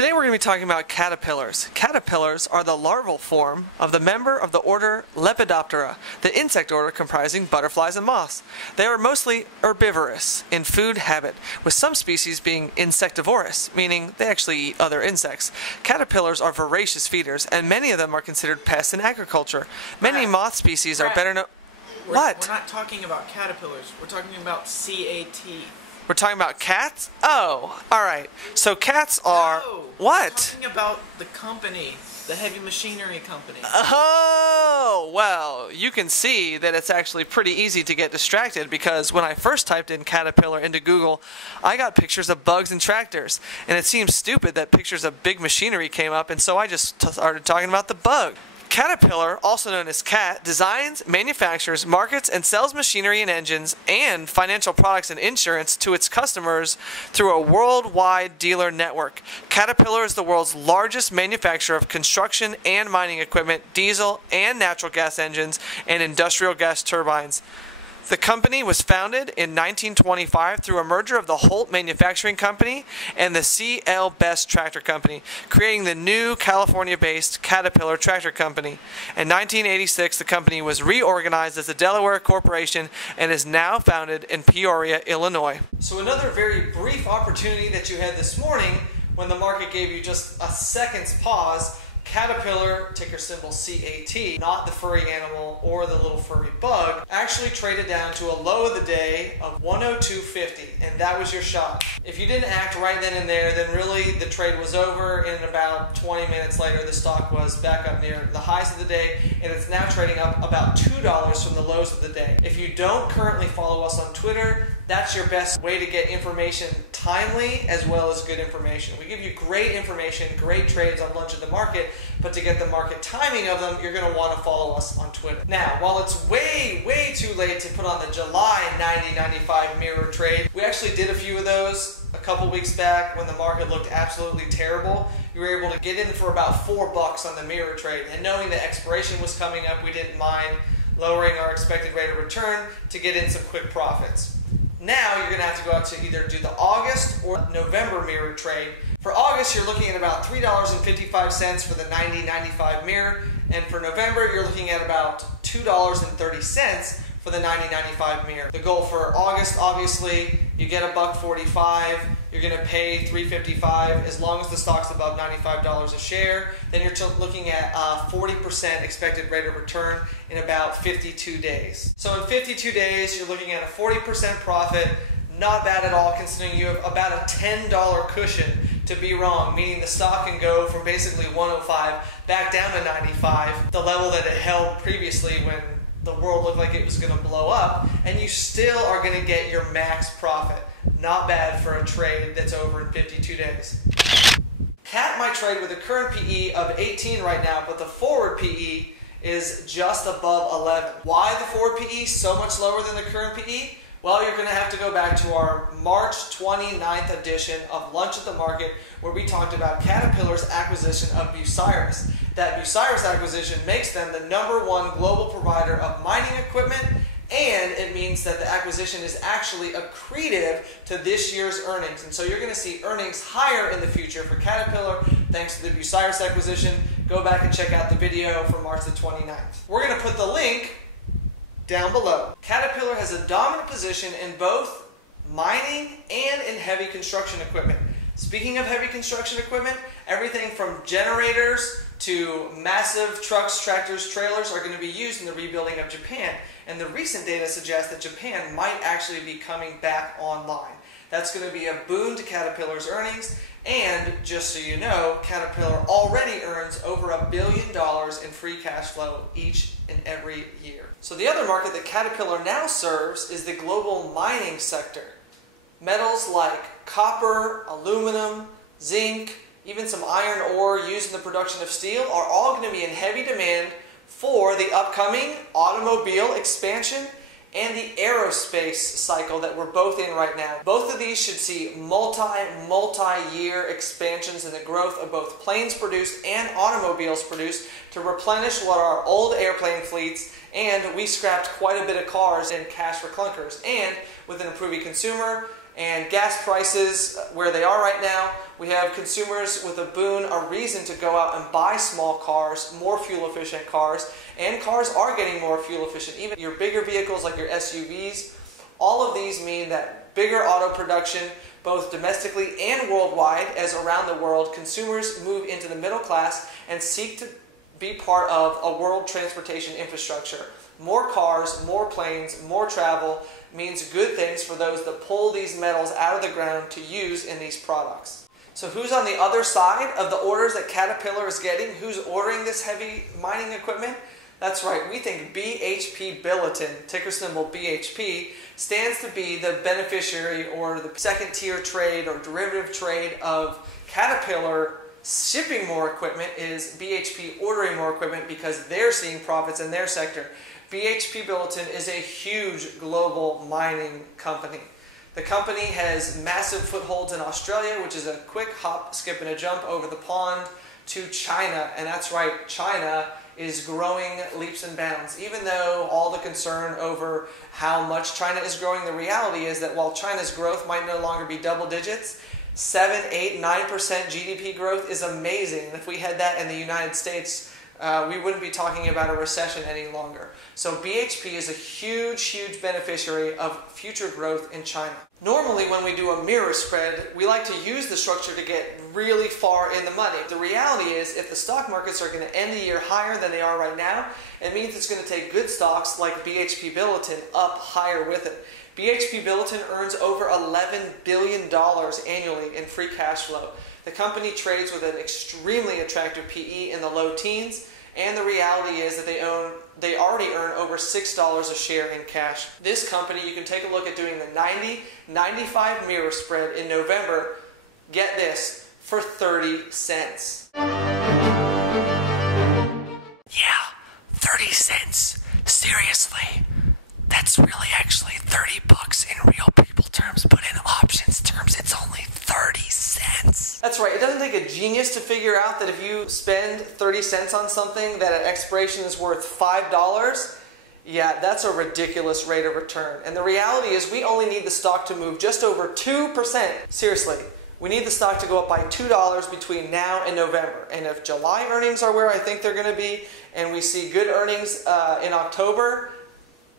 Today we're going to be talking about caterpillars. Caterpillars are the larval form of the member of the order Lepidoptera, the insect order comprising butterflies and moths. They are mostly herbivorous in food habit, with some species being insectivorous, meaning they actually eat other insects. Caterpillars are voracious feeders, and many of them are considered pests in agriculture. Many moth species are better known. What? We're not talking about caterpillars. We're talking about CAT. We're talking about cats? Oh, alright. So cats are... No, what? We're talking about the company, the heavy machinery company. Oh, well, you can see that it's actually pretty easy to get distracted, because when I first typed in caterpillar into Google, I got pictures of bugs and tractors. And it seems stupid that pictures of big machinery came up, and so I just started talking about the bug. Caterpillar, also known as CAT, designs, manufactures, markets, and sells machinery and engines and financial products and insurance to its customers through a worldwide dealer network. Caterpillar is the world's largest manufacturer of construction and mining equipment, diesel and natural gas engines, and industrial gas turbines. The company was founded in 1925 through a merger of the Holt Manufacturing Company and the C.L. Best Tractor Company, creating the new California-based Caterpillar Tractor Company. In 1986, the company was reorganized as a Delaware corporation and is now founded in Peoria, Illinois. So another very brief opportunity that you had this morning when the market gave you just a second's pause. Caterpillar, ticker symbol CAT, not the furry animal or the little furry bug, actually traded down to a low of the day of 102.50, and that was your shot. If you didn't act right then and there, then really the trade was over, and about 20 minutes later the stock was back up near the highs of the day, and it's now trading up about $2 from the lows of the day. If you don't currently follow us on Twitter, that's your best way to get information timely as well as good information. We give you great information, great trades on Lunch at the Market, but to get the market timing of them, you're going to want to follow us on Twitter. Now, while it's way too late to put on the July 90-95 mirror trade, we actually did a few of those a couple weeks back when the market looked absolutely terrible. You were able to get in for about $4 on the mirror trade, and knowing the expiration was coming up, we didn't mind lowering our expected rate of return to get in some quick profits. Now you're going to have to go out to either do the August or November mirror trade. For August, you're looking at about $3.55 for the 90-95 mirror, and for November, you're looking at about $2.30 for the 90-95 mirror. The goal for August, obviously, you get $1.45, you're going to pay $3.55 as long as the stock's above $95 a share. Then you're looking at 40% expected rate of return in about 52 days. So in 52 days, you're looking at a 40% profit. Not bad at all, considering you have about a $10 cushion to be wrong, meaning the stock can go from basically 105 back down to 95, the level that it held previously when the world looked like it was going to blow up, and you still are going to get your max profit. Not bad for a trade that's over in 52 days. CAT might trade with a current PE of 18 right now, but the forward PE is just above 11. Why the forward PE so much lower than the current PE? Well, you're going to have to go back to our March 29th edition of Lunch at the Market, where we talked about Caterpillar's acquisition of Bucyrus. That Bucyrus acquisition makes them the #1 global provider of mining equipment, and it means that the acquisition is actually accretive to this year's earnings. And so you're going to see earnings higher in the future for Caterpillar thanks to the Bucyrus acquisition. Go back and check out the video from March the 29th. We're going to put the link down below. Caterpillar has a dominant position in both mining and in heavy construction equipment. Speaking of heavy construction equipment, everything from generators to massive trucks, tractors, trailers are going to be used in the rebuilding of Japan. And the recent data suggests that Japan might actually be coming back online. That's going to be a boon to Caterpillar's earnings. And just so you know, Caterpillar already earns over $1 billion in free cash flow each and every year. So the other market that Caterpillar now serves is the global mining sector. Metals like copper, aluminum, zinc, even some iron ore used in the production of steel are all going to be in heavy demand for the upcoming automobile expansion and the aerospace cycle that we're both in right now. Both of these should see multi-year expansions in the growth of both planes produced and automobiles produced to replenish what are old airplane fleets, and we scrapped quite a bit of cars in cash for clunkers. And with an improving consumer and gas prices where they are right now, We have consumers with a boon, a reason to go out and buy small cars, more fuel efficient cars, and cars are getting more fuel efficient. Even your bigger vehicles like your SUVs, all of these mean that bigger auto production, both domestically and worldwide, as around the world, consumers move into the middle class and seek to be part of a world transportation infrastructure. More cars, more planes, more travel means good things for those that pull these metals out of the ground to use in these products. So who's on the other side of the orders that Caterpillar is getting? Who's ordering this heavy mining equipment? That's right, we think BHP Billiton, ticker symbol BHP, stands to be the beneficiary or the second tier trade or derivative trade of Caterpillar shipping more equipment is BHP ordering more equipment because they're seeing profits in their sector. BHP Billiton is a huge global mining company. The company has massive footholds in Australia, which is a quick hop, skip, and a jump over the pond to China. And that's right, China is growing leaps and bounds. Even though all the concern over how much China is growing, the reality is that while China's growth might no longer be double digits, 7, 8, 9% GDP growth is amazing. And if we had that in the United States, we wouldn't be talking about a recession any longer. So BHP is a huge, huge beneficiary of future growth in China. Normally when we do a mirror spread, we like to use the structure to get really far in the money. The reality is if the stock markets are going to end the year higher than they are right now, it means it's going to take good stocks like BHP Billiton up higher with it. BHP Billiton earns over $11 billion annually in free cash flow. The company trades with an extremely attractive PE in the low teens, and the reality is that they already earn over $6 a share in cash. This company, you can take a look at doing the 90-95 mirror spread in November, get this, for 30 cents. Yeah, 30 cents. Seriously. That's really actually $30 in real people terms, but in options terms, it's only 30 cents. That's right. It doesn't take a genius to figure out that if you spend 30 cents on something that at expiration is worth $5, yeah, that's a ridiculous rate of return. And the reality is we only need the stock to move just over 2%. Seriously, we need the stock to go up by $2 between now and November. And if July earnings are where I think they're going to be, and we see good earnings in October,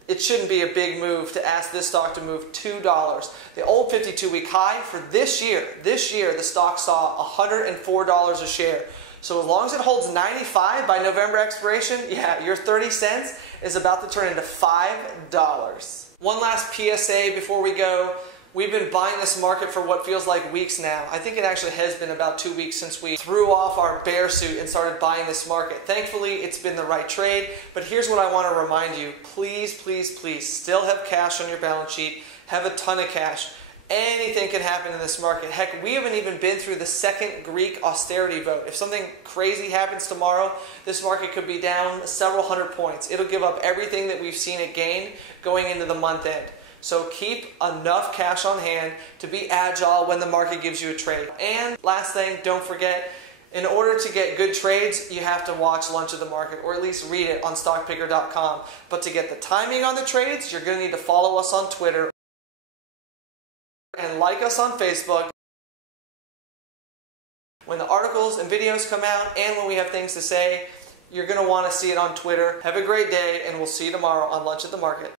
it shouldn't be a big move to ask this stock to move $2. The old 52-week high for this year, the stock saw $104 a share. So as long as it holds 95 by November expiration, yeah, your 30 cents is about to turn into $5. One last PSA before we go. We've been buying this market for what feels like weeks now. I think it actually has been about 2 weeks since we threw off our bear suit and started buying this market. Thankfully, it's been the right trade, but here's what I want to remind you. Please, please, please, still have cash on your balance sheet. Have a ton of cash. Anything can happen in this market. Heck, we haven't even been through the second Greek austerity vote. If something crazy happens tomorrow, this market could be down several hundred points. It'll give up everything that we've seen it gain going into the month end. So keep enough cash on hand to be agile when the market gives you a trade. And last thing, don't forget, in order to get good trades, you have to watch Lunch of the Market, or at least read it on stockpicker.com. But to get the timing on the trades, you're going to need to follow us on Twitter and like us on Facebook. When the articles and videos come out and when we have things to say, you're going to want to see it on Twitter. Have a great day, and we'll see you tomorrow on Lunch at the Market.